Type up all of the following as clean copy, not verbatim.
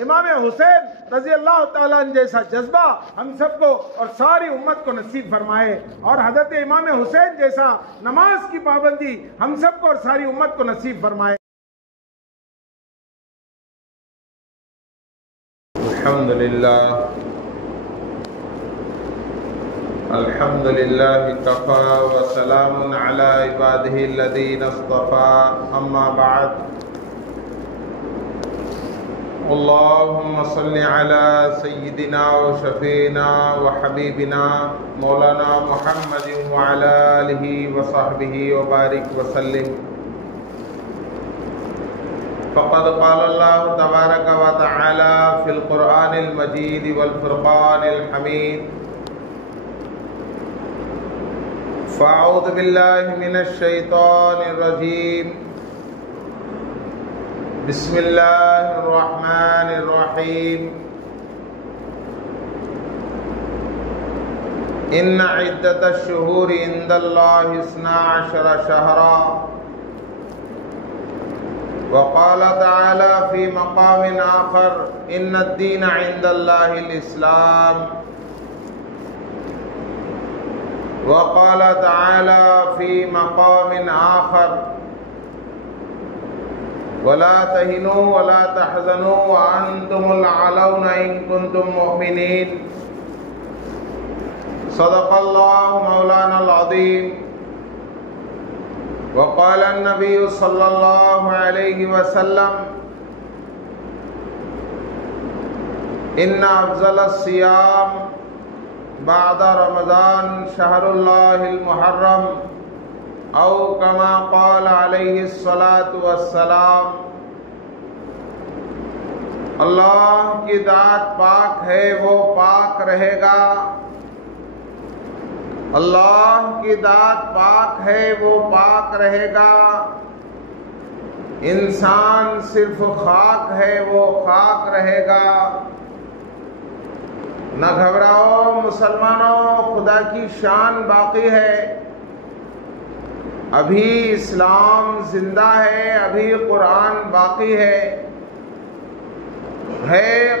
इमाम हुसैन रजी अल्लाह ताला अन्हु जैसा जज्बा हम सबको और सारी उम्मत को नसीब फरमाए, और हजरत इमाम हुसैन जैसा नमाज की पाबंदी हम सबको और सारी उम्मत को नसीब फरमाए। अल्हम्दुलिल्लाह कफ़ा व सलामुन अला इबादिही अल्लज़ीना इस्तफ़ा, अम्मा बअद। अल्लाहुम्मा सल्लि अला सय्यिदिना व शफ़ीना व हबीबिना मौलाना मुहम्मदिन व अला आलिहि व सहबिहि व बारिक व सल्लिम। फ़क़द क़ाल अल्लाहु तबारक व तआला फ़िल क़ुरआनिल मजीद वल फ़ुरक़ानिल हमीद। फ़अऊज़ु बिल्लाहि मिनश शैतानिर रजीम। बिस्मिल्लाहिर रहमानिर रहीम। इन्ना इद्दतश शुहूरि इंदल्लाहि इस्ना अशरा शहरा व क़ाल तआला फ़ी मक़ामिन आख़र इन्नद-दीन इंदल्लाहिल इस्लाम व क़ाल तआला फ़ी मक़ामिन आख़र वला तहिनू वला तहज़नू व अंतुमुल अलौना इन कुंतुम मुमिनीन। सदक़ल्लाहु मौलानल अज़ीम। व क़ाल अन्नबी सल्लल्लाहु अलैहि वसल्लम इन्ना अफ़ज़लस सियाम बाद रमज़ान शहरुल्लाहिल मुहर्रम औ कमा क़ाल अलैहिस्सलातु वस्सलाम। अल्लाह की दात पाक है वो पाक रहेगा, अल्लाह की दात पाक है वो पाक रहेगा। इंसान सिर्फ खाक है वो खाक रहेगा। न घबराओ मुसलमानों, खुदा की शान बाकी है। अभी इस्लाम जिंदा है, अभी कुरान बाकी है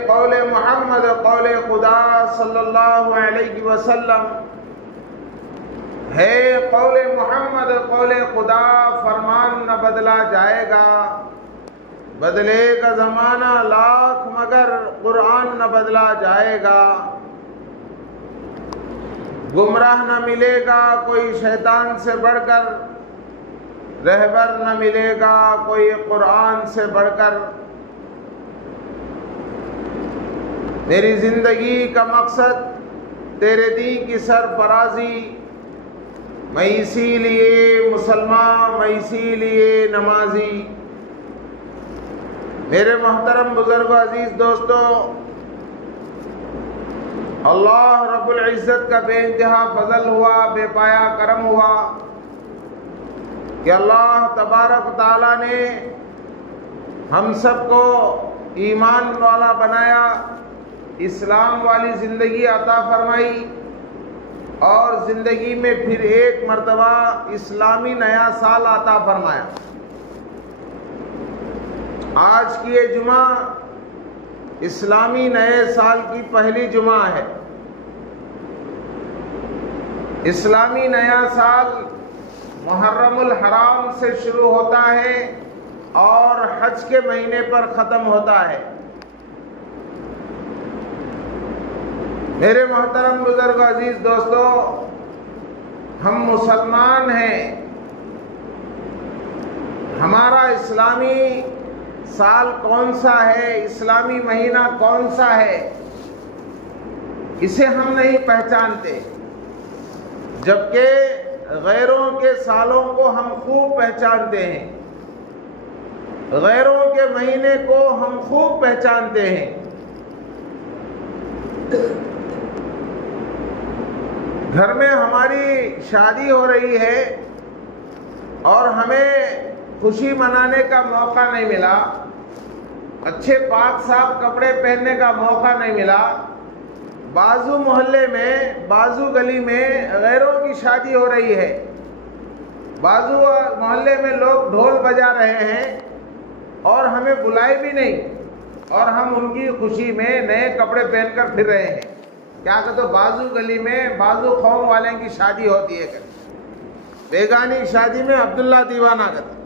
कौले मोहम्मद कौले खुदा सल्लल्लाहु अलैहि वसल्लम, है कौले मोहम्मद कौले खुदा। फरमान न बदला जाएगा, बदलेगा जमाना लाख मगर कुरान न बदला जाएगा। गुमराह न मिलेगा कोई शैतान से बढ़कर, रहबर न मिलेगा कोई कुरान से बढ़कर। मेरी जिंदगी का मकसद तेरे दीन की सरफराजी, मैं इसीलिए मुसलमान, मैं इसीलिए नमाजी। मेरे मोहतरम बुजुर्ग अजीज दोस्तों, अल्लाह रब्बुल इज़्ज़त का बेइंतहा फजल हुआ, बेपाया करम हुआ कि अल्लाह तबारक ताला ने हम सबको ईमान वाला बनाया, इस्लाम वाली ज़िंदगी अता फरमाई, और ज़िंदगी में फिर एक मर्तबा इस्लामी नया साल अता फरमाया। आज की ये जुमा इस्लामी नए साल की पहली जुमा है। इस्लामी नया साल मुहर्रमुल हराम से शुरू होता है और हज के महीने पर ख़त्म होता है। मेरे मोहतरम बुजुर्ग अजीज दोस्तों, हम मुसलमान हैं। हमारा इस्लामी साल कौन सा है, इस्लामी महीना कौन सा है, इसे हम नहीं पहचानते, जबकि गैरों के सालों को हम खूब पहचानते हैं, गैरों के महीने को हम खूब पहचानते हैं। घर में हमारी शादी हो रही है और हमें खुशी मनाने का मौका नहीं मिला, अच्छे पाक साफ कपड़े पहनने का मौका नहीं मिला। बाजू मोहल्ले में, बाजू गली में गैरों की शादी हो रही है, बाजू मोहल्ले में लोग ढोल बजा रहे हैं और हमें बुलाए भी नहीं। और हम उनकी खुशी में नए कपड़े पहनकर फिर रहे हैं। क्या कहते, बाजू गली में बाजू कौम वाले की शादी होती है, बेगानी शादी में अब्दुल्ला दीवाना कहते।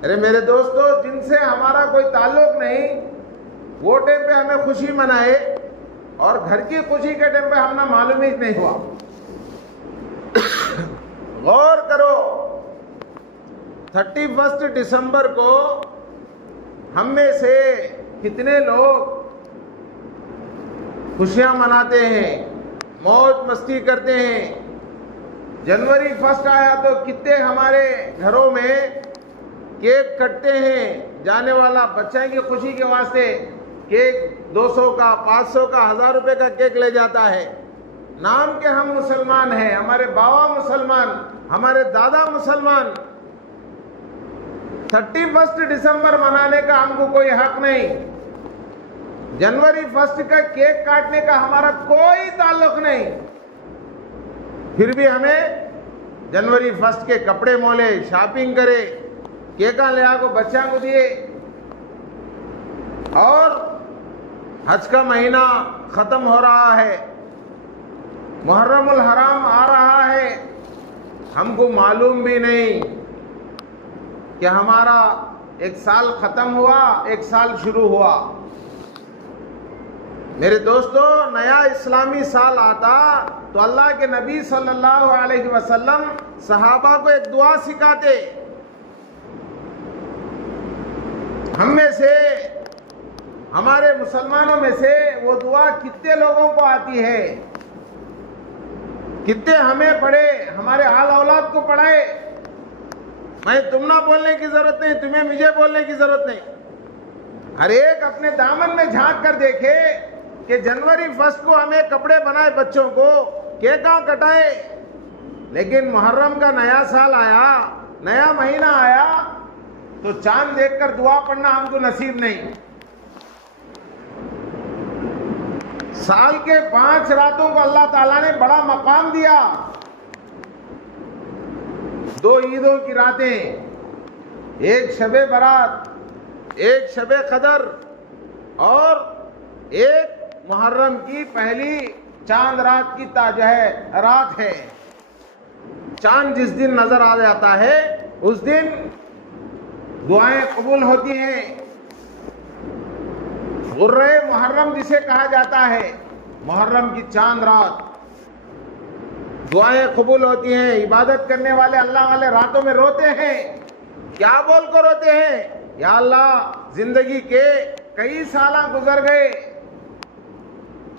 अरे मेरे दोस्तों, जिनसे हमारा कोई ताल्लुक नहीं, वो टाइम पे हमें खुशी मनाए और घर की खुशी के टाइम पे हमने मालूम ही नहीं हुआ। गौर करो, 31 दिसंबर को हम में से कितने लोग खुशियां मनाते हैं, मौज मस्ती करते हैं। जनवरी 1 आया तो कितने हमारे घरों में केक कटते हैं, जाने वाला बच्चे की खुशी के वास्ते केक 200 का, 500 का, 1000 रुपए का केक ले जाता है। नाम के हम मुसलमान हैं, हमारे बाबा मुसलमान, हमारे दादा मुसलमान। 31 दिसंबर मनाने का हमको कोई हक नहीं। जनवरी 1 का केक काटने का हमारा कोई ताल्लुक नहीं। फिर भी हमें जनवरी 1 के कपड़े मोले, शॉपिंग करे, केका ले आको बच्चा को दिए। और हज का महीना खत्म हो रहा है, मुहर्रमुल हराम आ रहा है, हमको मालूम भी नहीं कि हमारा एक साल खत्म हुआ, एक साल शुरू हुआ। मेरे दोस्तों, नया इस्लामी साल आता तो अल्लाह के नबी सल्लल्लाहु अलैहि वसल्लम सहाबा को एक दुआ सिखाते। हम में से, हमारे मुसलमानों में से वो दुआ कितने लोगों को आती है, कितने हमें पढ़े, हमारे आल औलाद को पढ़ाए। मैं तुम ना बोलने की जरूरत नहीं, तुम्हें मुझे बोलने की जरूरत नहीं। हर एक अपने दामन में झांक कर देखे कि जनवरी 1 को हमें कपड़े बनाए, बच्चों को केका कटाए, लेकिन मुहर्रम का नया साल आया, नया महीना आया तो चांद देखकर दुआ पढ़ना हमको नसीब नहीं। साल के 5 रातों को अल्लाह ताला ने बड़ा मकाम दिया। 2 ईदों की रातें, एक शबे बारात, एक शबे कदर और एक मुहर्रम की पहली चांद रात की रात है। चांद जिस दिन नजर आ जाता है उस दिन दुआएं कबूल होती हैं। गुर्रे मुहर्रम जिसे कहा जाता है, मुहर्रम की चांद रात दुआएं कबूल होती हैं। इबादत करने वाले अल्लाह वाले रातों में रोते हैं। क्या बोल कर रोते हैं? या अल्लाह, जिंदगी के कई साल गुजर गए,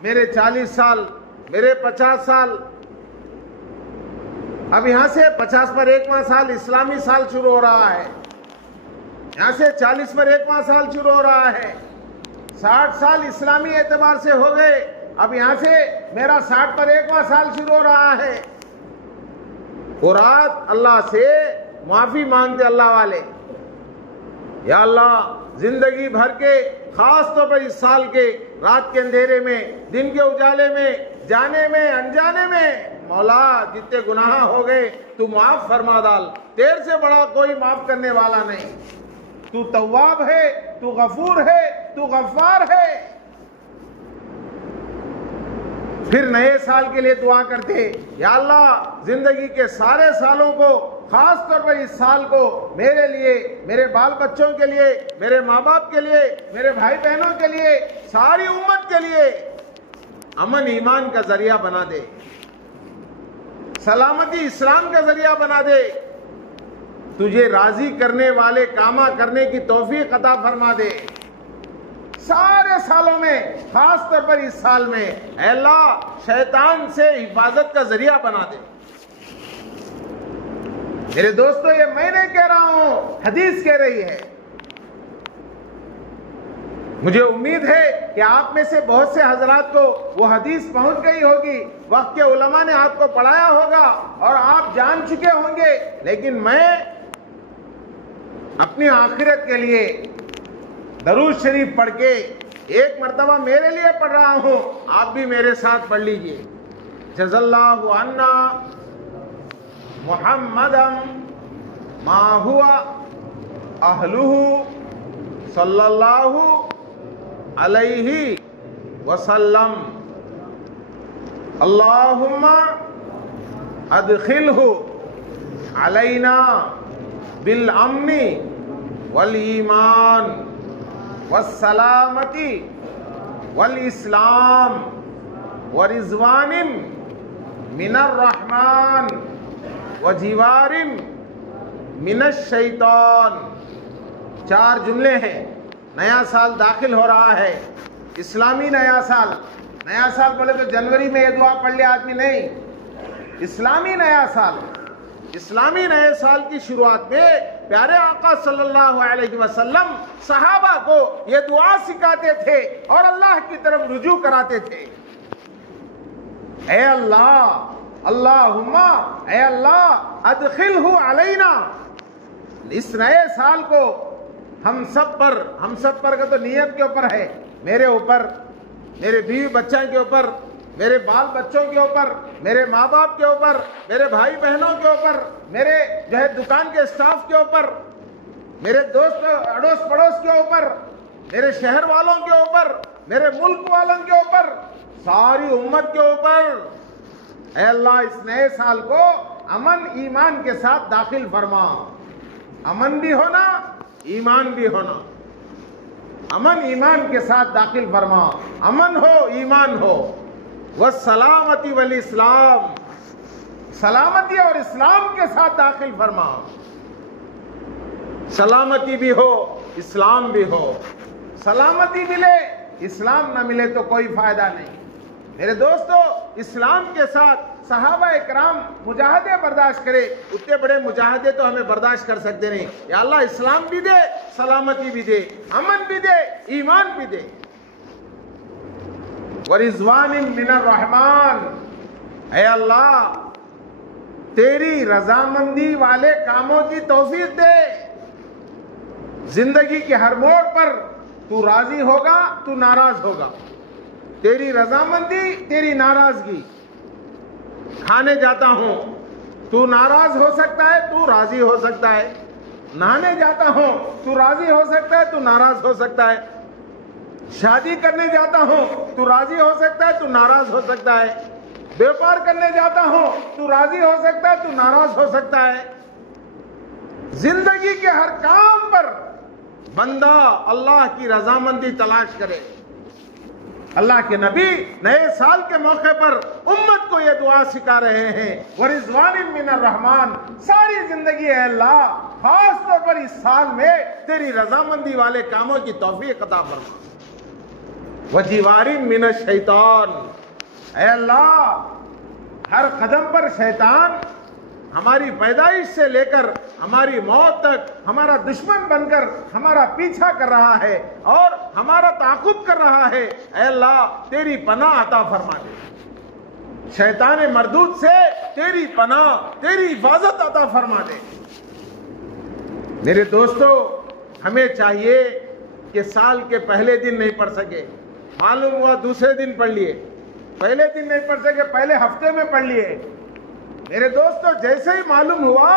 मेरे 40 साल, मेरे 50 साल, अब यहां से 50 पर 1वां साल इस्लामी साल शुरू हो रहा है, यहां से 40 पर 1वां साल शुरू हो रहा है, 60 साल इस्लामी एतबार से हो गए, अब यहां से मेरा 60 पर 1वां साल शुरू हो रहा है। वो रात अल्लाह से माफी मांगते अल्लाह वाले, या अल्लाह, जिंदगी भर के खास तौर पर इस साल के रात के अंधेरे में, दिन के उजाले में, जाने में अनजाने में, मौला जितने गुनाह हो गए तू माफ फरमा डाल, तेरे से बड़ा कोई माफ करने वाला नहीं। तू तव्वाब है, तू गफूर है, तू गफ्फार है। फिर नए साल के लिए दुआ करते, या अल्लाह, जिंदगी के सारे सालों को, खास तौर पर इस साल को मेरे लिए, मेरे बाल बच्चों के लिए, मेरे माँ बाप के लिए, मेरे भाई बहनों के लिए, सारी उम्मत के लिए अमन ईमान का जरिया बना दे, सलामती इस्लाम का जरिया बना दे, तुझे राजी करने वाले कामा करने की तौफीक अता फरमा दे। सारे सालों में, खास तौर पर इस साल में, ऐ अल्लाह, शैतान से हिफाजत का जरिया बना दे। मेरे दोस्तों, ये मैं नहीं कह रहा हूं, हदीस कह रही है। मुझे उम्मीद है कि आप में से बहुत से हजरात को वो हदीस पहुंच गई होगी, वक्त के उलमा ने आपको पढ़ाया होगा और आप जान चुके होंगे, लेकिन मैं अपनी आखिरत के लिए दरूद शरीफ पढ़ के एक मर्तबा मेरे लिए पढ़ रहा हूं, आप भी मेरे साथ पढ़ लीजिए। जज़ल्लाहु अन्ना मुहम्मदम मा हुआ अहलुहु सल्लल्लाहु अलैहि वसल्लम। अल्लाहुम्मा अदखिलहु अलैना बिल अम्नी वल ईमान वस्सलामती वल इस्लाम व रिज़वानिम मिनर रहमान व जिवारिम मिनश शैतान। 4 जुमले हैं। नया साल दाखिल हो रहा है, इस्लामी नया साल। नया साल बोले तो जनवरी में ये दुआ पढ़ ले आदमी, नहीं। इस्लामी नया साल, इस्लामी नए साल की शुरुआत में प्यारे आका सल्लल्लाहु अलैहि वसल्लम सहाबा को ये दुआ सिखाते थे और अल्लाह की तरफ रुजू कराते थे। ऐ अल्लाह, अल्लाहुम्मा, ऐ अल्लाह अदखिलहु अलैना, इस नए साल को हम सब पर का तो नियत के ऊपर है, मेरे ऊपर, मेरे बीवी बच्चों के ऊपर, मेरे बाल बच्चों के ऊपर, मेरे माँ बाप के ऊपर, मेरे भाई बहनों के ऊपर, मेरे जो है दुकान के स्टाफ के ऊपर, मेरे दोस्त अड़ोस पड़ोस के ऊपर, मेरे शहर वालों के ऊपर, मेरे मुल्क वालों के ऊपर, सारी उम्मत के ऊपर। ऐ अल्लाह, इस नए साल को अमन ईमान के साथ दाखिल फरमा। अमन भी होना, ईमान भी होना। अमन ईमान के साथ दाखिल फरमा। अमन हो, ईमान हो। वह सलामती वल इस्लाम, सलामती और इस्लाम के साथ दाखिल फरमा। सलामती भी हो, इस्लाम भी हो। सलामती मिले, इस्लाम ना मिले तो कोई फायदा नहीं। मेरे दोस्तों, इस्लाम के साथ सहाबा इकराम मुजाहिदे बर्दाश्त करे, उतने बड़े मुजाहिदे तो हमें बर्दाश्त कर सकते नहीं। या अल्लाह इस्लाम भी दे, सलामती भी दे, अमन भी दे, ईमान भी दे। व रिज़वानिम मिनर रहमान, ऐ अल्लाह तेरी रजामंदी वाले कामों की तौफीक दे। जिंदगी के हर मोड़ पर तू राजी होगा, तू नाराज होगा। तेरी रजामंदी, तेरी नाराजगी। खाने जाता हूं, तू नाराज हो सकता है, तू राजी हो सकता है। नहाने जाता हूं, तू राजी हो सकता है, तू नाराज हो सकता है। शादी करने जाता हूं, तू राजी हो सकता है, तू नाराज हो सकता है। व्यापार करने जाता हूं, तू राजी हो सकता है, तू नाराज हो सकता है। जिंदगी के हर काम पर बंदा अल्लाह की रजामंदी तलाश करे। अल्लाह के नबी नए साल के मौके पर उम्मत को यह दुआ सिखा रहे हैं, व रिज़वानिम मिनर रहमान, सारी जिंदगी है अल्लाह, खास तौर पर इस साल में तेरी रजामंदी वाले कामों की तौफीक अता फरमा। व जिवारिम मिनश शैतान, ऐ अल्लाह हर कदम पर शैतान हमारी पैदाइश से लेकर हमारी मौत तक हमारा दुश्मन बनकर हमारा पीछा कर रहा है और हमारा ताक़ुब कर रहा है। ऐ अल्लाह तेरी पनाह अता फरमा दे। शैतान मरदूद से तेरी पनाह, तेरी हिफाजत अता फरमा दे। मेरे दोस्तों, हमें चाहिए कि साल के पहले दिन नहीं पढ़ सके, मालूम हुआ दूसरे दिन पढ़ लिए, पहले दिन नहीं पढ़ सके, पहले हफ्ते में पढ़ लिए। मेरे दोस्तों, जैसे ही मालूम हुआ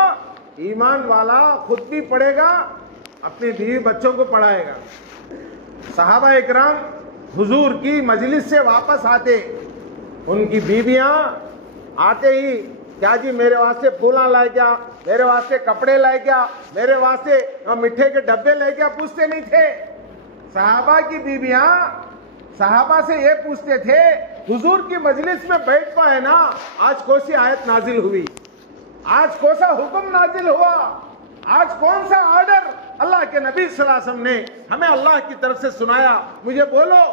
ईमान वाला खुद भी पढ़ेगा, अपने बीवी बच्चों को पढ़ाएगा। सहाबा इकराम हुजूर की मजलिस से वापस आते, उनकी बीवियां आते ही, क्या जी मेरे वास्ते फूला लाए क्या, मेरे वास्ते कपड़े लाए क्या, मेरे वास्ते मिठे के डब्बे लाए क्या, पूछते नहीं थे। सहाबा की बीवियां सहाबा से ये पूछते थे, हुजूर की मजलिस में बैठ पाए ना, आज कौन सी आयत नाजिल हुई, आज कौन सा हुक्म नाजिल हुआ, आज कौन सा ऑर्डर अल्लाह के नबी सल्लल्लाहु अलैहि वसल्लम ने हमें अल्लाह की तरफ से सुनाया, मुझे बोलो।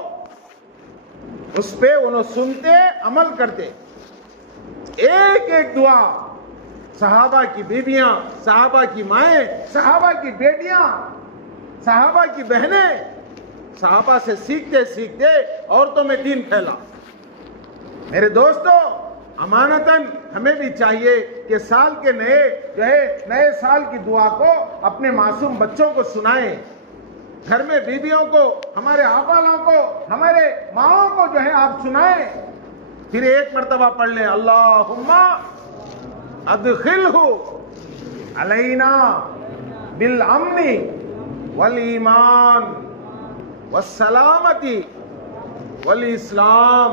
उस पे उन्होंने सुनते, अमल करते। एक एक दुआ सहाबा की बीबियां, सहाबा की माएं, सहाबा की बेटियां, सहाबा की बहनें सहाबा से सीखते सीखते औरतों में दीन फैला। मेरे दोस्तों, अमानतन हमें भी चाहिए कि साल के नए साल की दुआ को अपने मासूम बच्चों को सुनाएं। घर में बीबियों को, हमारे आबालों को, हमारे माओं को जो है आप सुनाएं। फिर एक मर्तबा पढ़ लें, अल्लाहुम्मा अदखिलहु अलैना बिल अम्नी वल ईमान वस्सलामती वल इस्लाम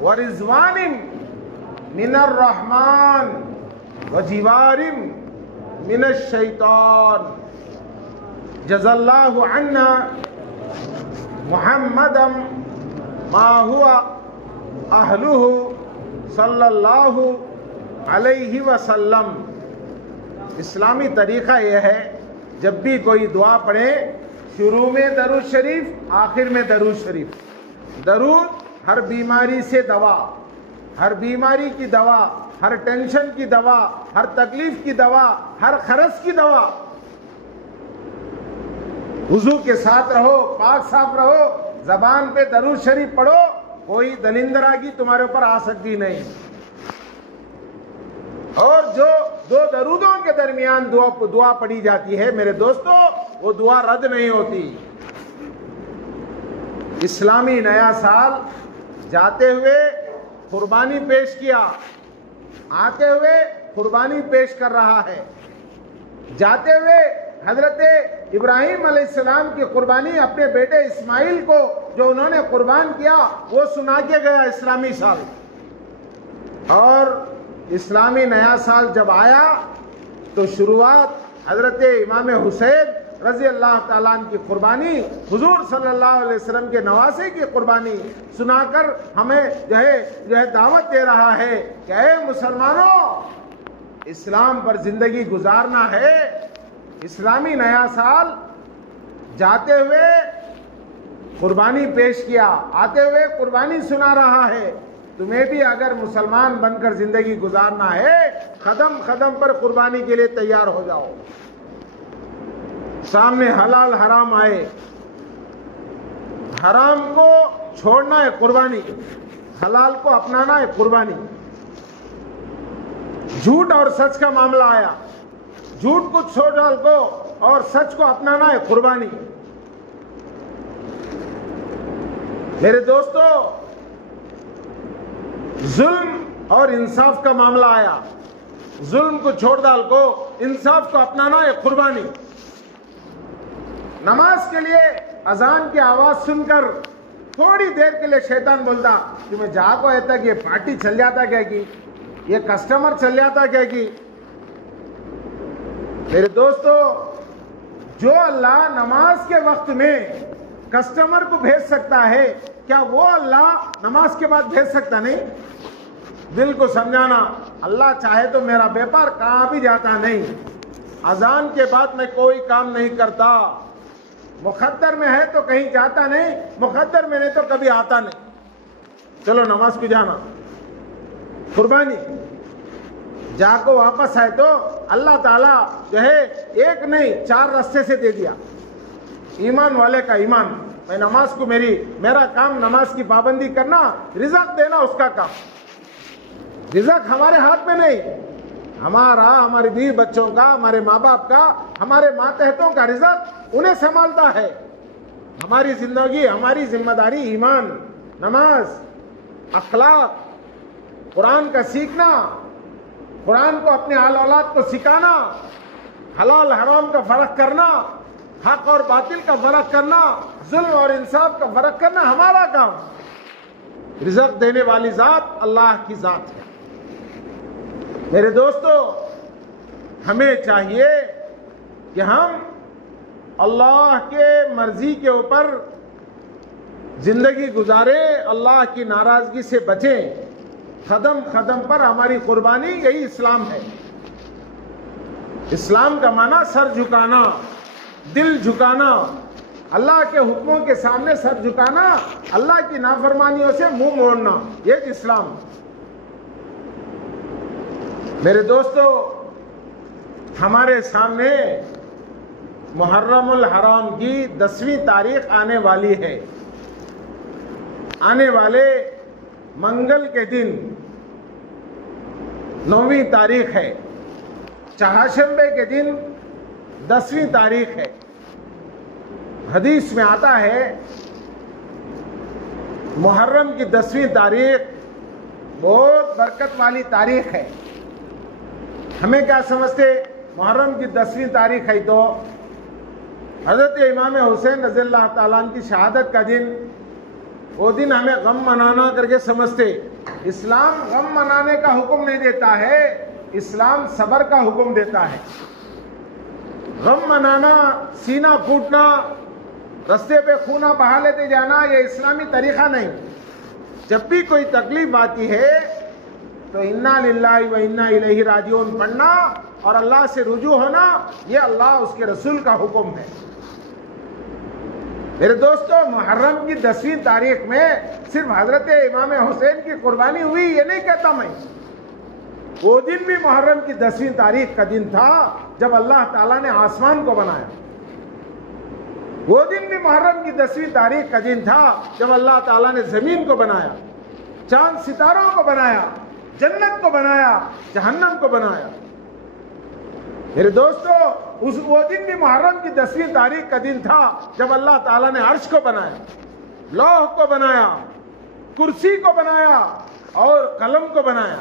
व रिज़वानिन मिनर रहमान व जिवारिन मिनश शैतान जज़ल्लाहु अन्ना मुहम्मदम मा हुआ अहलुहु सल्लल्लाहु अलैहि वसल्लम। इस्लामी तरीक़ा यह है, जब भी कोई दुआ पढ़े, शुरू में दरूद शरीफ, आखिर में दरूद शरीफ। दरूद हर बीमारी से दवा, हर बीमारी की दवा, हर टेंशन की दवा, हर तकलीफ की दवा, हर खरस की दवा। वुजू के साथ रहो, पाक साफ रहो, जबान पे दरूद शरीफ पढ़ो, कोई दलिंदरागी तुम्हारे ऊपर आ सकती नहीं। और जो दो दरूदों के दरमियान दुआ पढ़ी जाती है मेरे दोस्तों, वो दुआ रद्द नहीं होती। इस्लामी नया साल जाते हुए कुर्बानी पेश किया, आते हुए कुर्बानी पेश कर रहा है। जाते हुए हजरत इब्राहिम अलैहिस्सलाम की कुर्बानी अपने बेटे इस्माइल को जो उन्होंने कुर्बान किया, वो सुना के गया इस्लामी साल। और इस्लामी नया साल जब आया तो शुरुआत हजरत इमाम हुसैन रजी अल्लाह ताला अन्हु की कुर्बानी, हुजूर सल्लल्लाहु अलैहि वसल्लम के नवासे की कुर्बानी सुनाकर हमें जो है दावत दे रहा है कि ऐ मुसलमानों, इस्लाम पर जिंदगी गुजारना है। इस्लामी नया साल जाते हुए कुर्बानी पेश किया, आते हुए कुर्बानी सुना रहा है। तुम्हें भी अगर मुसलमान बनकर जिंदगी गुजारना है, कदम कदम पर कुर्बानी के लिए तैयार हो जाओ। सामने हलाल हराम आए, हराम को छोड़ना है कुर्बानी, हलाल को अपनाना है कुर्बानी। झूठ और सच का मामला आया, झूठ को छोड़ डाल को और सच को अपनाना है कुर्बानी। मेरे दोस्तों, जुल्म और इंसाफ का मामला आया, जुल्म को छोड़ डाल को इंसाफ को अपनाना है कुर्बानी। नमाज के लिए अजान की आवाज सुनकर थोड़ी देर के लिए शैतान बोलता कि मैं जाको है तक ये पार्टी चल जाता क्या कि ये कस्टमर चल जाता क्या कि। मेरे दोस्तों, जो अल्लाह नमाज के वक्त में कस्टमर को भेज सकता है, क्या वो अल्लाह नमाज के बाद भेज सकता नहीं? दिल को समझाना, अल्लाह चाहे तो मेरा व्यापार कहाँ भी जाता नहीं, अजान के बाद मैं कोई काम नहीं करता, मुकद्दर में है तो कहीं जाता नहीं, मुकद्दर में नहीं तो कभी आता नहीं। चलो नमाज को जाना, कुर्बानी जाको वापस आए तो अल्लाह ताला जो है एक नहीं 4 रास्ते से दे दिया। ईमान वाले का ईमान, मैं नमाज को मेरा काम नमाज की पाबंदी करना, रिज़्क़ देना उसका काम। रिज़्क़ हमारे हाथ में नहीं, हमारा, हमारे बीवी बच्चों का, हमारे माँ बाप का, हमारे मातहतों का रिज़्क़ उन्हें संभालता है। हमारी जिंदगी, हमारी जिम्मेदारी ईमान, नमाज, अखलाक, कुरान का सीखना, कुरान को अपने आल औलाद को सिखाना, हलाल हराम का फर्क करना, हक और बातिल का फर्क करना, जुल्म और इंसाफ का फर्क करना हमारा काम। रिज़्क़ देने वाली जात अल्लाह की जात है। मेरे दोस्तों, हमें चाहिए कि हम अल्लाह के मर्जी के ऊपर जिंदगी गुजारे, अल्लाह की नाराजगी से बचें। कदम कदम पर हमारी कुर्बानी, यही इस्लाम है। इस्लाम का माना सर झुकाना, दिल झुकाना, अल्लाह के हुक्मों के सामने सर झुकाना, अल्लाह की नाफरमानियों से मुंह मोड़ना, ये इस्लाम। मेरे दोस्तों, हमारे सामने मुहर्रमुल हराम की 10वीं तारीख आने वाली है। आने वाले मंगल के दिन 9वीं तारीख है, चहाशंबे के दिन 10वीं तारीख है। हदीस में आता है मुहर्रम की 10वीं तारीख बहुत बरकत वाली तारीख है। हमें क्या समझते, मुहर्रम की 10वीं तारीख है तो हजरत इमाम हुसैन रज़ियल्लाहु ताला अन्हु की शहादत का दिन, वो दिन हमें गम मनाना करके समझते। इस्लाम गम मनाने का हुक्म नहीं देता है, इस्लाम सब्र का हुक्म देता है। गम मनाना, सीना फूटना, रास्ते पे खूना बहा लेते जाना, ये इस्लामी तरीका नहीं। जब भी कोई तकलीफ आती है तो इन्ना लिल्लाहि व इन्ना इलैहि राजिऊन पढ़ना और अल्लाह से रुजू होना, ये अल्लाह उसके रसूल का हुक्म है। मेरे दोस्तों, मुहर्रम की 10वीं तारीख में सिर्फ हजरत इमाम हुसैन की कुर्बानी हुई ये नहीं कहता मैं। वो दिन भी मुहर्रम की 10वीं तारीख का दिन था जब अल्लाह ताला ने आसमान को बनाया। वो दिन भी मुहर्रम की 10वीं तारीख का दिन था जब अल्लाह ताला ने जमीन को बनाया, चांद सितारों को बनाया, जन्नत को बनाया, जहन्नम को बनाया। मेरे दोस्तों, वो दिन भी मुहर्रम की 10वीं तारीख का दिन था जब अल्लाह ताला ने अर्श को बनाया, लौह को बनाया, कुर्सी को बनाया और कलम को बनाया।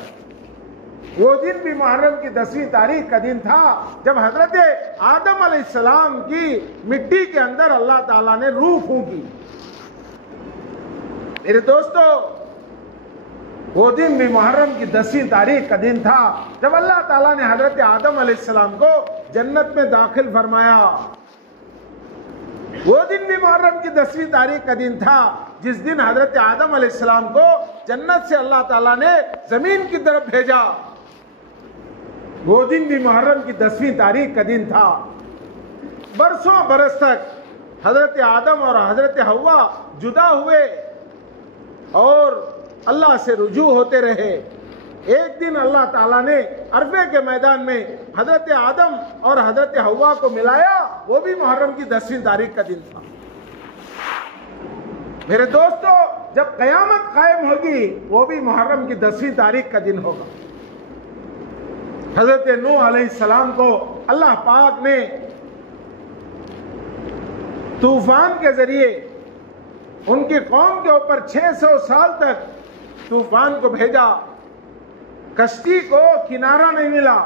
वो दिन भी मुहर्रम की 10वीं तारीख का दिन था जब हजरत आदम अलैहिस्सलाम की मिट्टी के अंदर अल्लाह ताला ने रूह फूंकी। मेरे दोस्तों, वो दिन भी मुहर्रम की 10वीं तारीख का दिन था जब अल्लाह ताला ने हजरत आदम अलैहिस्सलाम को जन्नत में दाखिल फरमाया। वो दिन भी मुहर्रम की 10वीं तारीख का दिन था जिस दिन हजरत आदम अलैहिस्सलाम को जन्नत से अल्लाह ताला ने जमीन की तरफ भेजा। वो दिन भी मुहर्रम की 10वीं तारीख का दिन था। बरसों बरस तक हजरत आदम और हजरत हव्वा जुदा हुए और अल्लाह से रुजू होते रहे। एक दिन अल्लाह ताला ने अरफे के मैदान में हजरत आदम और हजरत हव्वा को मिलाया। वो भी मुहर्रम की 10वीं तारीख का दिन था। मेरे दोस्तों, जब कयामत कायम होगी वो भी मुहर्रम की 10वीं तारीख का दिन होगा। हजरत नूह अलैहिस्सलाम को अल्लाह पाक ने तूफान के जरिए उनकी कौम के ऊपर 600 साल तक तूफान को भेजा। कश्ती को किनारा नहीं मिला।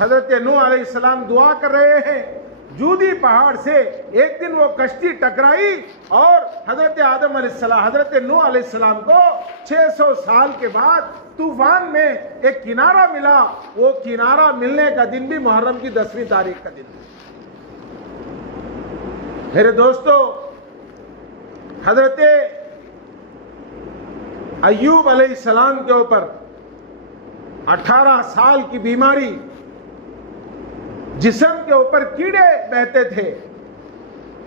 हजरत नूह अलैहिस्सलाम दुआ कर रहे हैं, जूदी पहाड़ से एक दिन वो कश्ती टकराई और हजरत आदम अलैहिस्सलाम, हजरत नूह अलैहिस्सलाम को 600 साल के बाद तूफान में एक किनारा मिला। वो किनारा मिलने का दिन भी मुहर्रम की 10वीं तारीख का दिन है। मेरे दोस्तों, हजरत अय्यूब अलैहिस्सलाम के ऊपर 18 साल की बीमारी, जिस्म के ऊपर कीड़े बहते थे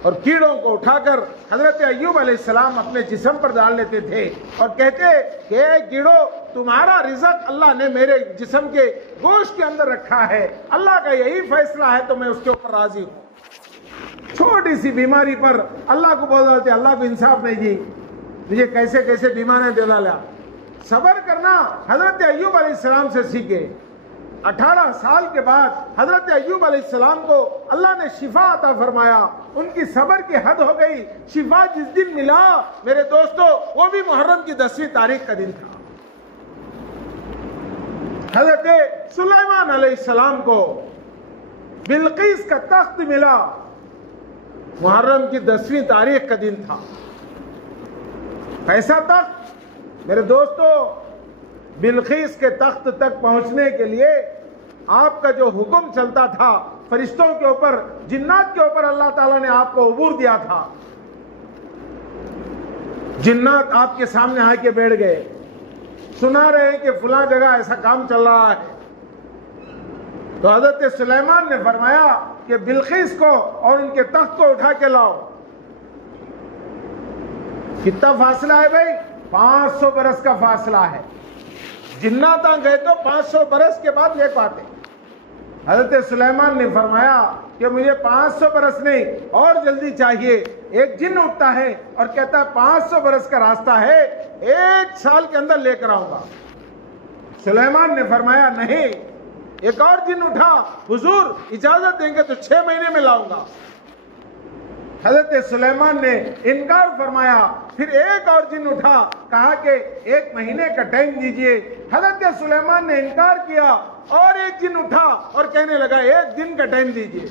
और कीड़ों को उठाकर हजरत अय्यूब अलैहिस्सलाम अपने जिस्म पर डाल लेते थे और कहते कि कीड़ो, तुम्हारा रिज़्क अल्लाह ने मेरे जिस्म के गोश्त के अंदर रखा है, अल्लाह का यही फैसला है तो मैं उसके ऊपर राजी हूं। छोटी सी बीमारी पर अल्लाह को बोल देते, अल्लाह को इंसाफ नहीं जी, मुझे कैसे कैसे बीमारियां दिला लिया। सब्र करना हजरत अय्यूब अलैहिस्सलाम से सीखे। 18 साल के बाद हजरत अय्यूब अलैहिस्सलाम को अल्लाह ने शिफा अता फरमाया। उनकी सब्र की हद हो गई। शिफा जिस दिन मिला मेरे दोस्तों, वो भी मुहर्रम की 10वीं तारीख का दिन था। हजरत सुलेमान अलैहिस्सलाम को बिल्किस का तख्त मिला, मुहर्रम की 10वीं तारीख का दिन था। ऐसा तख्त मेरे दोस्तों, बिल्किस के तख्त तक पहुंचने के लिए आपका जो हुक्म चलता था फरिश्तों के ऊपर, जिन्नात के ऊपर, अल्लाह ताला ने आपको उबूर दिया था। जिन्नात आपके सामने आके बैठ गए, सुना रहे हैं कि फुला जगह ऐसा काम चल रहा है। तो हजरत सुलेमान ने फरमाया कि बिल्किस को और उनके तख्त को उठा के लाओ। कितना फासला है भाई? 500 बरस का फासला है। जिन्नात गए तो 500 बरस के बाद ले पाते। हजरत सुलेमान ने फरमाया कि मुझे 500 बरस नहीं और जल्दी चाहिए। एक जिन उठता है और कहता है 500 बरस का रास्ता है, 1 साल के अंदर लेकर आऊंगा। सुलेमान ने फरमाया नहीं। एक और जिन उठा, हुजूर इजाजत देंगे तो 6 महीने में लाऊंगा। हजरत सुलेमान ने इनकार फरमाया। फिर एक और जिन उठा, कहा कि 1 महीने का टाइम दीजिए। हजरत सुलेमान ने इनकार किया और एक जिन उठा और कहने लगा 1 दिन का टाइम दीजिए।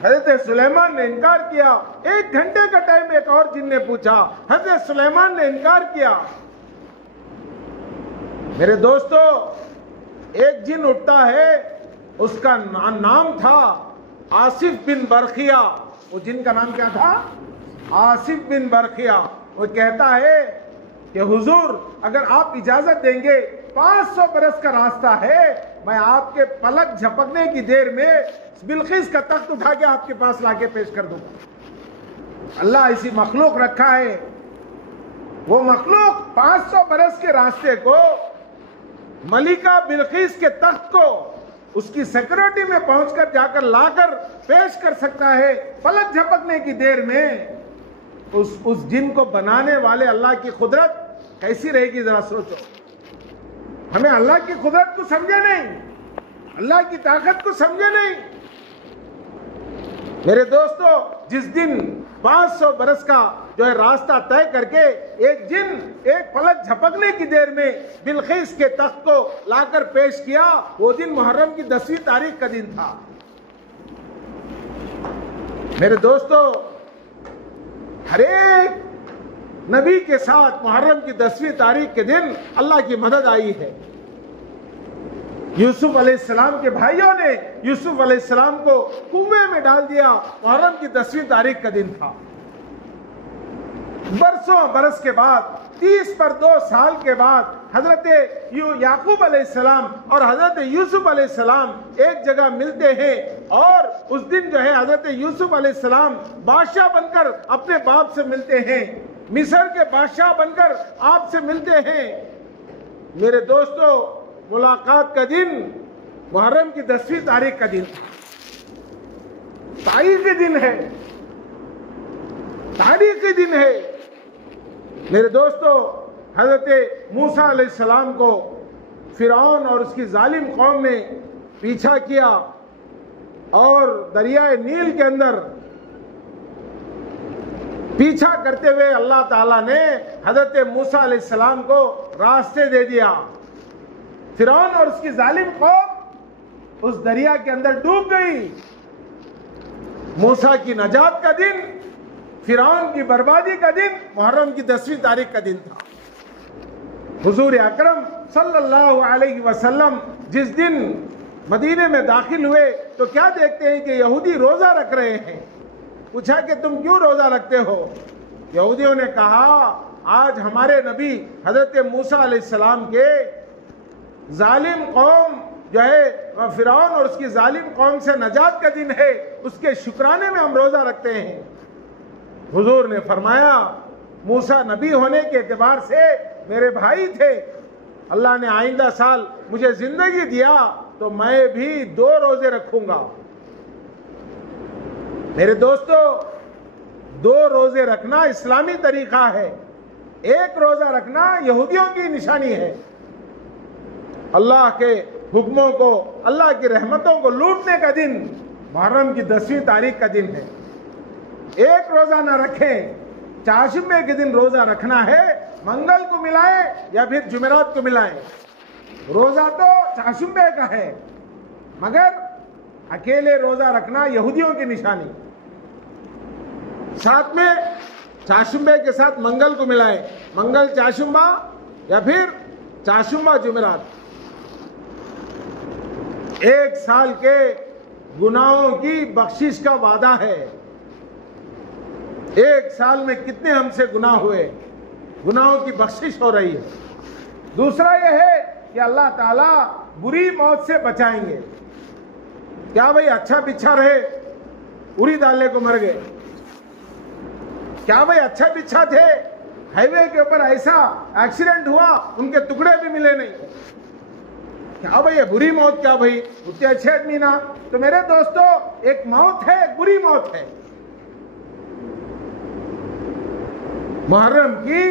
हजरत सुलेमान ने इनकार किया। 1 घंटे का टाइम एक और जिन ने पूछा, हजरत सुलेमान ने इनकार किया। मेरे दोस्तों, एक जिन उठता है, उसका नाम था आसिफ बिन बरखिया। वो जिन का नाम क्या था? आसिफ बिन बरखिया। वो कहता है कि हुजूर, अगर आप इजाजत देंगे 500 बरस का रास्ता है, मैं आपके पलक झपकने की देर में बिल्किस का तख्त उठा के आपके पास लाके पेश कर दूंगा। अल्लाह ऐसी मखलूक रखा है, वो मखलूक 500 बरस के रास्ते को, मलिका बिल्किस के तख्त को उसकी सिक्योरिटी में पहुंचकर जाकर लाकर पेश कर सकता है पलक झपकने की देर में। उस जिन को बनाने वाले अल्लाह की कुदरत कैसी रहेगी, जरा सोचो। हमें अल्लाह की कुदरत को समझे नहीं, अल्लाह की ताकत को समझे नहीं। मेरे दोस्तों, जिस दिन 500 बरस का जो है रास्ता तय करके एक जिन एक पलक झपकने की देर में बिल्किस के तख्त को लाकर पेश किया, वो दिन मुहर्रम की 10वीं तारीख का दिन था। मेरे दोस्तों, हर एक नबी के साथ मुहर्रम की 10वीं तारीख के दिन अल्लाह की मदद आई है। यूसुफ अलैहिस्सलाम के भाइयों ने यूसुफ अलैहिस्सलाम को कुएं में डाल दिया, मुहर्रम की 10वीं तारीख का दिन था। बरसों बरस के बाद, 30 पर 2 साल के बाद हजरत याकूब अलैहिस्सलाम और हजरत यूसुफ अलैहिस्सलाम एक जगह मिलते हैं। और उस दिन जो है हजरत यूसुफ अलैहिस्सलाम बादशाह बनकर अपने बाप से मिलते हैं, मिस्र के बादशाह बनकर आपसे मिलते हैं। मेरे दोस्तों, मुलाकात का दिन मुहर्रम की 10वीं तारीख का दिन, तारीखी दिन है, तारीखी दिन है। मेरे दोस्तों, हजरत मूसा अलैहिस्सलाम को फिरौन और उसकी जालिम कौम ने पीछा किया और दरियाए नील के अंदर पीछा करते हुए अल्लाह ताला ने हजरत मूसा अलैहिस्सलाम को रास्ते दे दिया। फिरौन और उसकी जालिम कौम उस दरिया के अंदर डूब गई। मूसा की नजात का दिन, फिरौन की बर्बादी का दिन मुहर्रम की 10वीं तारीख का दिन था। हुजूर अकरम सल्लल्लाहु अलैहि वसल्लम जिस दिन मदीने में दाखिल हुए तो क्या देखते हैं कि यहूदी रोजा रख रहे हैं। पूछा कि तुम क्यों रोजा रखते हो? यहूदियों ने कहा, आज हमारे नबी हजरत मूसा अलैहिस्सलाम के जालिम कौम जो है फिरौन और उसकी जालिम कौम से नजात का दिन है, उसके शुक्राने में हम रोजा रखते हैं। हुजूर ने फरमाया, मूसा नबी होने के एतबार से मेरे भाई थे, अल्लाह ने आइंदा साल मुझे जिंदगी दिया तो मैं भी 2 रोजे रखूंगा। मेरे दोस्तों, 2 रोजे रखना इस्लामी तरीका है, 1 रोजा रखना यहूदियों की निशानी है। अल्लाह के हुक्मों को, अल्लाह की रहमतों को लूटने का दिन मुहर्रम की 10वीं तारीख का दिन है। 1 रोजा ना रखें, चाशुमे के दिन रोजा रखना है, मंगल को मिलाए या फिर जुमेरात को मिलाए। रोजा तो चाशुमे का है, मगर अकेले रोजा रखना यहूदियों की निशानी। साथ में चाशुमे के साथ मंगल को मिलाए, मंगल चाशुमा या फिर चाशुमा जुमेरात। 1 साल के गुनाहों की बख्शिश का वादा है। 1 साल में कितने हमसे गुनाह हुए, गुनाहों की बख्शिश हो रही है। दूसरा यह है कि अल्लाह ताला बुरी मौत से बचाएंगे। क्या भाई अच्छा बिच्छा रहे, उरी डालने को मर गए? क्या भाई अच्छा बिच्छा थे, हाईवे के ऊपर ऐसा एक्सीडेंट हुआ, उनके टुकड़े भी मिले नहीं? क्या भाई ये बुरी मौत? क्या भाई उतने अच्छे आदमी ना? तो मेरे दोस्तों, एक मौत है, एक बुरी मौत है। मुहर्रम की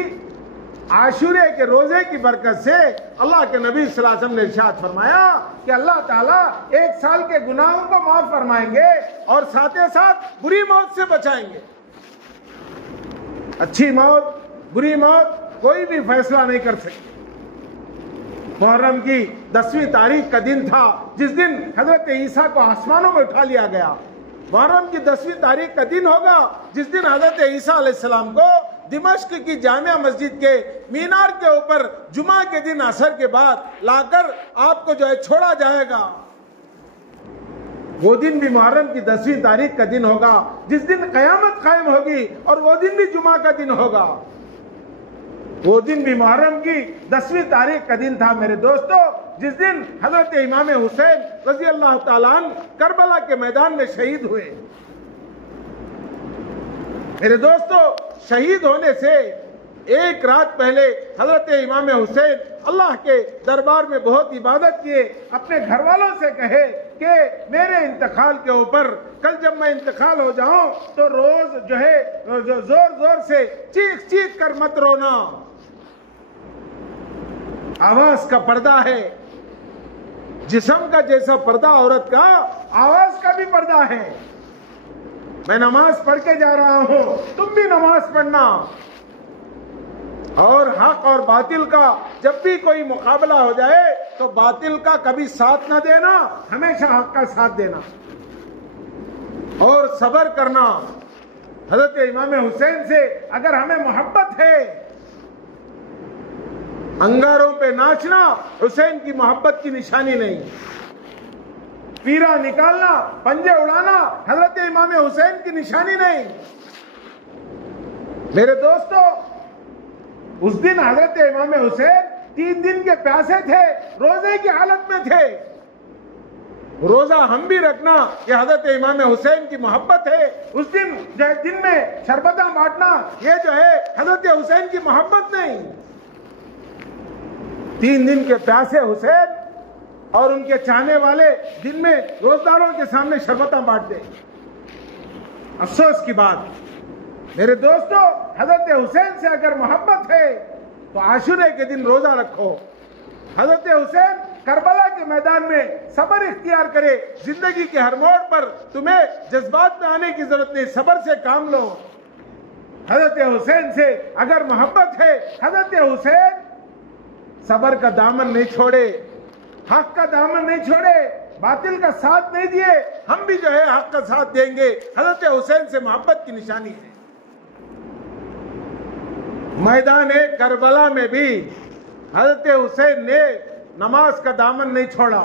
आशूरे के रोजे की बरकत से अल्लाह के नबी सल्लल्लाहु अलैहि वसल्लम ने इरशाद फरमाया कि अल्लाह ताला 1 साल के गुनाहों को माफ फरमाएंगे और साथ ही साथ बुरी मौत से बचाएंगे। अच्छी मौत, बुरी मौत कोई भी फैसला नहीं कर सकती। मुहर्रम की 10वीं तारीख का दिन था जिस दिन हजरत ईसा को आसमानों में उठा लिया गया। मुहर्रम की 10वीं तारीख का दिन होगा जिस दिन हजरत ईसा अलैहिस्सलाम को दिमश्क की जामिया मस्जिद के मीनार के ऊपर जुमा के दिन असर के बाद लाकर आपको जो है छोड़ा जाएगा। वो दिन भी मुहर्रम की 10वीं तारीख का दिन होगा जिस दिन कयामत कायम होगी, और वो दिन भी जुमा का दिन होगा। वो दिन भी मुहर्रम की 10वीं तारीख का दिन था मेरे दोस्तों, जिस दिन हजरत इमाम हुसैन रजी अल्लाह ताला अन्हु करबला के मैदान में शहीद हुए। मेरे दोस्तों, शहीद होने से एक रात पहले हजरत इमाम हुसैन अल्लाह के दरबार में बहुत इबादत किए, अपने घर वालों से कहे कि मेरे इंतकाल के ऊपर कल जब मैं इंतकाल हो जाऊं तो रोज जो है जोर जोर से चीख चीख कर मत रोना। आवाज का पर्दा है, जिस्म का जैसा पर्दा औरत का, आवाज का भी पर्दा है। मैं नमाज पढ़ के जा रहा हूं, तुम भी नमाज पढ़ना। और हक और बातिल का जब भी कोई मुकाबला हो जाए तो बातिल का कभी साथ न देना, हमेशा हक का साथ देना और सब्र करना। हजरत इमाम हुसैन से अगर हमें मोहब्बत है, अंगारों पे नाचना हुसैन की मोहब्बत की निशानी नहीं। पीरा निकालना, पंजे उड़ाना हजरत इमाम हुसैन की निशानी नहीं। मेरे दोस्तों, उस दिन हजरत इमाम हुसैन 3 दिन के प्यासे थे, रोजे की हालत में थे। रोजा हम भी रखना, ये हजरत इमाम हुसैन की मोहब्बत है। उस दिन जो है दिन में शरबता बांटना, ये जो है हजरत हुसैन की मोहब्बत नहीं। 3 दिन के प्यासे हुसैन और उनके चाहने वाले दिन में रोजदारों के सामने शरबता बांटते। अफसोस की बात मेरे दोस्तों, हजरत हुसैन से अगर मोहब्बत है तो आशुरे के दिन रोजा रखो। हजरत हुसैन करबला के मैदान में सब्र इख्तियार करे। जिंदगी के हर मोड़ पर तुम्हें जज्बात में आने की जरूरत नहीं, सब्र से काम लो। हजरत हुसैन से अगर मोहब्बत है, हजरत हुसैन सब्र का दामन नहीं छोड़े, हक का दामन नहीं छोड़े, बातिल का साथ नहीं दिए। हम भी जो है हक का साथ देंगे। हजरत हुसैन से मोहब्बत की निशानी है। मैदान करबला में भी हजरत हुसैन ने नमाज का दामन नहीं छोड़ा।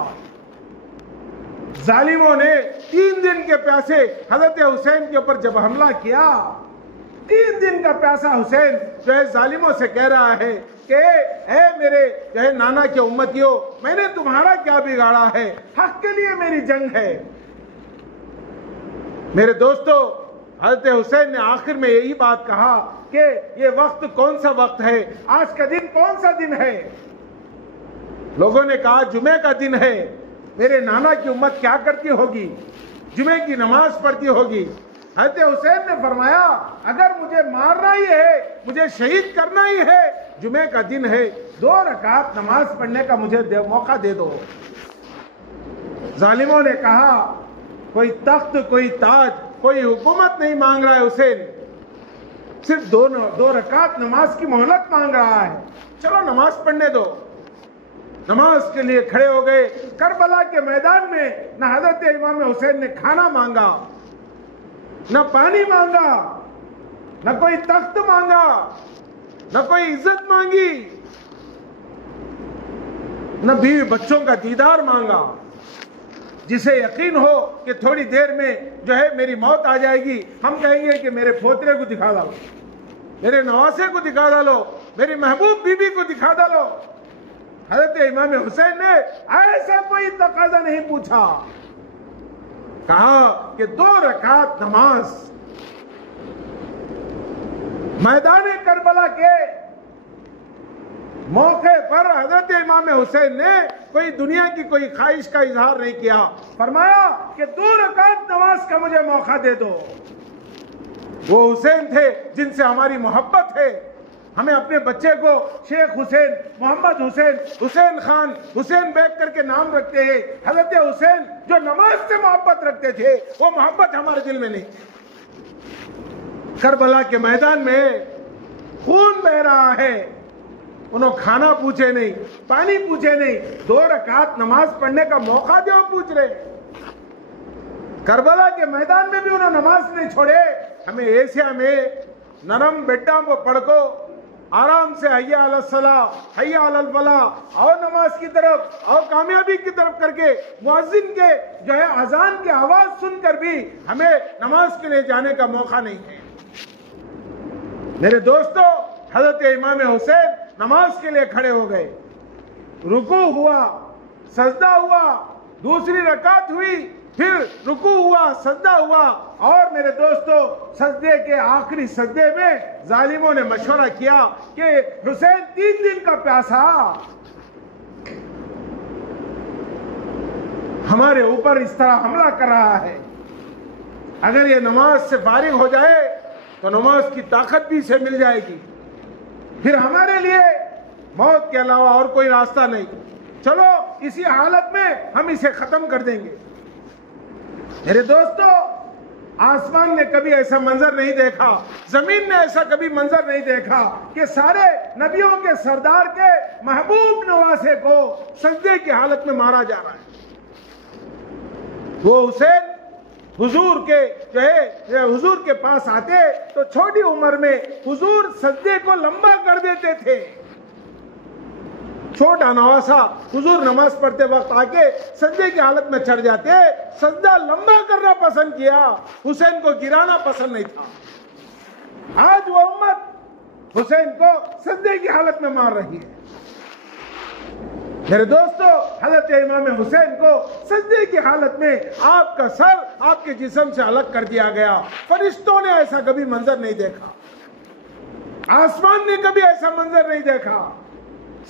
जालिमों ने 3 दिन के प्यासे हजरत हुसैन के ऊपर जब हमला किया, 3 दिन का प्यासा हुसैन जो है जालिमों से कह रहा है कि ए मेरे जो है नाना के उम्मतियों, मैंने तुम्हारा क्या बिगाड़ा है, हक के लिए मेरी जंग है। मेरे दोस्तों, हजरत हुसैन ने आखिर में यही बात कहा कि ये वक्त कौन सा वक्त है, आज का दिन कौन सा दिन है। लोगों ने कहा जुमे का दिन है। मेरे नाना की उम्मत क्या करती होगी, जुमे की नमाज पढ़ती होगी। हजरत हुसैन ने फरमाया अगर मुझे मारना ही है, मुझे शहीद करना ही है, जुमे का दिन है, 2 रकात नमाज पढ़ने का मुझे मौका दे दो। जालिमों ने कहा कोई तख्त, कोई ताज, कोई हुकूमत नहीं मांग रहा है हुसैन, सिर्फ 2 रकात नमाज की मोहलत मांग रहा है। चलो नमाज पढ़ने दो। नमाज के लिए खड़े हो गए। करबला के मैदान में न हजरत इमाम हुसैन ने खाना मांगा, न पानी मांगा, न कोई तख्त मांगा, न कोई इज्जत मांगी, न बीवी बच्चों का दीदार मांगा। जिसे यकीन हो कि थोड़ी देर में जो है मेरी मौत आ जाएगी, हम कहेंगे कि मेरे पोतरे को दिखा डालो, मेरे नवासे को दिखा डालो, मेरी महबूब बीबी को दिखा डालो। हजरत इमाम हुसैन ने ऐसा कोई तकाजा नहीं पूछा। कहा कि 2 रकात नमाज। मैदान करबला के मौके पर हजरत इमाम हुसैन ने कोई दुनिया की कोई ख्वाहिश का इजहार नहीं किया। फरमाया कि 2 रकात नमाज का मुझे मौका दे दो। वो हुसैन थे जिनसे हमारी मोहब्बत है। हमें अपने बच्चे को शेख हुसैन, मोहम्मद हुसैन, हुसैन खान, हुसैन बेग करके नाम रखते हैं। हजरत हुसैन जो नमाज से मोहब्बत रखते थे, वो मोहब्बत हमारे दिल में नहीं। करबला के मैदान में खून बह रहा है, उन्होंने खाना पूछे नहीं, पानी पूछे नहीं, 2 रकात नमाज पढ़ने का मौका दो पूछ रहे। करबला के मैदान में भी उन्होंने नमाज नहीं छोड़े। हमें एशिया में नरम बेटा को पढ़को आराम से हय्या अल सलाह हय्या अल फलाह और नमाज की तरफ और कामयाबी की तरफ करके मुअज्जिन के जो है अजान की आवाज सुनकर भी हमें नमाज के लिए जाने का मौका नहीं है। मेरे दोस्तों, हजरत इमाम हुसैन नमाज के लिए खड़े हो गए, रुकू हुआ, सजदा हुआ, दूसरी रकात हुई, फिर रुकू हुआ, सजदा हुआ और मेरे दोस्तों सजदे के आखिरी सजदे में जालिमों ने मशवरा किया कि हुसैन 3 दिन का प्यासा हमारे ऊपर इस तरह हमला कर रहा है, अगर ये नमाज से फारिग हो जाए तो नमाज की ताकत भी इसे मिल जाएगी, फिर हमारे लिए मौत के अलावा और कोई रास्ता नहीं, चलो इसी हालत में हम इसे खत्म कर देंगे। मेरे दोस्तों, आसमान ने कभी ऐसा मंजर नहीं देखा, जमीन ने ऐसा कभी मंजर नहीं देखा कि सारे नबियों के सरदार के महबूब नवासे को सजदे की हालत में मारा जा रहा है। वो हुसैन हुजूर के जो है हुजूर के पास आते तो छोटी उम्र में हुजूर सजदे को लंबा कर देते थे। छोटा नवासा हुजूर नमाज पढ़ते वक्त आके सजदे की हालत में चढ़ जाते, सजदा लंबा करना पसंद किया, हुसैन को गिराना पसंद नहीं था। आज वो उम्मत हुसैन को सजदे की हालत में मार रही है। मेरे दोस्तों, हजरत इमाम हुसैन को सजदे की हालत में आपका सर आपके जिस्म से अलग कर दिया गया। फरिश्तों ने ऐसा कभी मंजर नहीं देखा, आसमान ने कभी ऐसा मंजर नहीं देखा,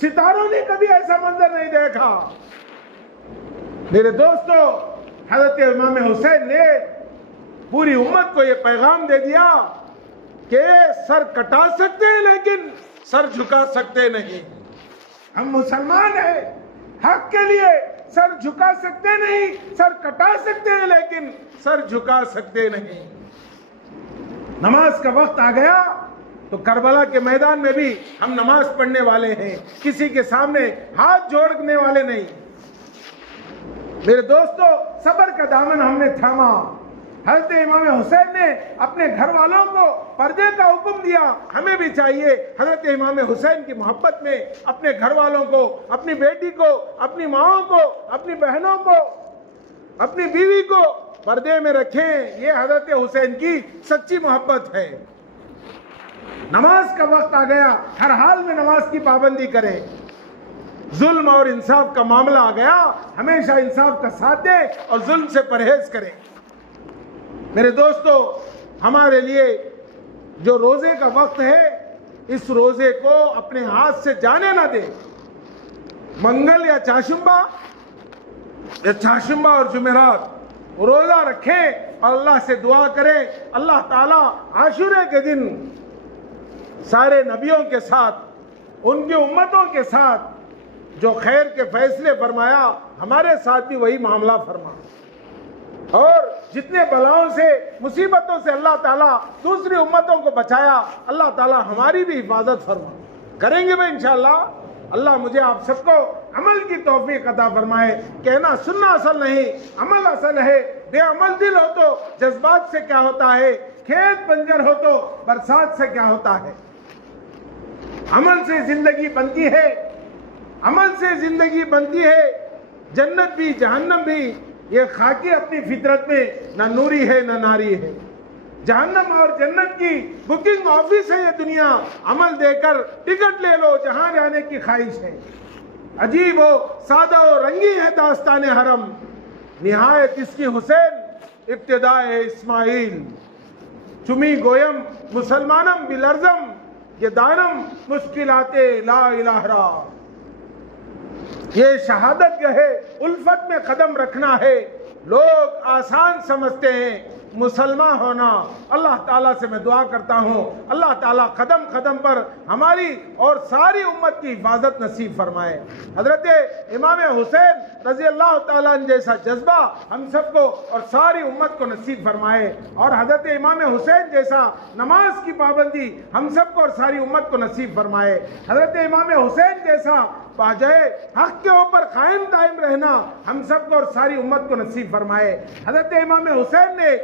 सितारों ने कभी ऐसा मंजर नहीं देखा। मेरे दोस्तों, हजरत इमाम हुसैन ने पूरी उम्मत को यह पैगाम दे दिया कि सर कटा सकते हैं लेकिन सर झुका सकते नहीं। हम मुसलमान हैं, हक के लिए सर झुका सकते नहीं, सर कटा सकते हैं लेकिन सर झुका सकते नहीं। नमाज का वक्त आ गया तो करबला के मैदान में भी हम नमाज पढ़ने वाले हैं, किसी के सामने हाथ जोड़ने वाले नहीं। मेरे दोस्तों, सब्र का दामन हमने थामा। हजरत इमाम हुसैन ने अपने घर वालों को पर्दे का हुक्म दिया, हमें भी चाहिए हजरत इमाम हुसैन की मोहब्बत में अपने घर वालों को, अपनी बेटी को, अपनी माओं को, अपनी बहनों को, अपनी बीवी को पर्दे में रखें। ये हजरत हुसैन की सच्ची मोहब्बत है। नमाज का वक्त आ गया, हर हाल में नमाज की पाबंदी करें। जुल्म और इंसाफ का मामला आ गया, हमेशा इंसाफ का साथ दें और जुल्म से परहेज करें। मेरे दोस्तों, हमारे लिए जो रोजे का वक्त है, इस रोजे को अपने हाथ से जाने ना दें। मंगल या चाशुम्बा और जुमेरात रोजा रखें और अल्लाह से दुआ करें, अल्लाह ताला आशूरे के दिन सारे नबियों के साथ, उनकी उम्मतों के साथ जो खैर के फैसले फरमाया, हमारे साथ भी वही मामला फरमा। और जितने बलाओं से, मुसीबतों से अल्लाह ताला दूसरी उम्मतों को बचाया, अल्लाह ताला हमारी भी हिफाजत फरमा करेंगे भाई इंशाअल्लाह। अल्लाह मुझे आप सबको अमल की तौफीक अता फरमाए। कहना सुनना असल नहीं, अमल असल है। बेअमल दिल हो तो जज्बात से क्या होता है, खेत बंजर हो तो बरसात से क्या होता है। अमल से जिंदगी बनती है, अमल से जिंदगी बनती है। जन्नत भी जहन्नम भी ये खाकी अपनी फितरत में ना नूरी है ना नारी है। जहन्नम और जन्नत की बुकिंग ऑफिस है ये दुनिया। अमल देकर टिकट ले लो, जहां जाने की ख्वाहिश है। अजीब हो सादा हो रंगी है दास्ताने हरम, निहायत इसकी हुसैन इब्तिदाए इस्माइल। चुमी गोयम मुसलमानम बिलर्जम, ये दानम मुश्किलाते ला इलाहा। ये शहादत गहे उल्फत में कदम रखना है। लोग आसान समझते हैं मुसलमान होना। अल्लाह ताला से मैं दुआ करता हूँ, अल्लाह ताला कदम कदम पर हमारी और सारी उम्मत की हिफाजत नसीब फरमाए। हजरत इमाम हुसैन रजी अल्लाह ताला अन्हु जैसा जज्बा हम सबको और सारी उम्मत को नसीब फरमाए। और हजरत इमाम हुसैन जैसा नमाज की पाबंदी हम सबको और सारी उम्मत को नसीब फरमाए। हजरत इमाम हुसैन जैसा पा जाए। हक के ऊपर कायम दायम रहना हम सबको और सारी उम्मत को नसीब फरमाए। हजरत इमाम हुसैन ने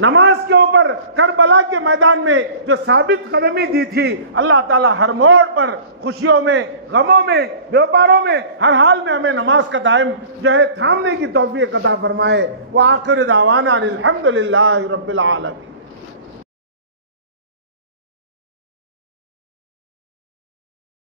नमाज के ऊपर करबला के मैदान में जो साबित कदमी दी थी, अल्लाह ताला हर मोड़ पर, खुशियों में, गमों में, व्यापारों में, हर हाल में हमें नमाज का दायम जो है थामने की तौफीक अता फरमाए। व आखिर दावाना अल्हम्दुलिल्लाहि रब्बिल आलमीन।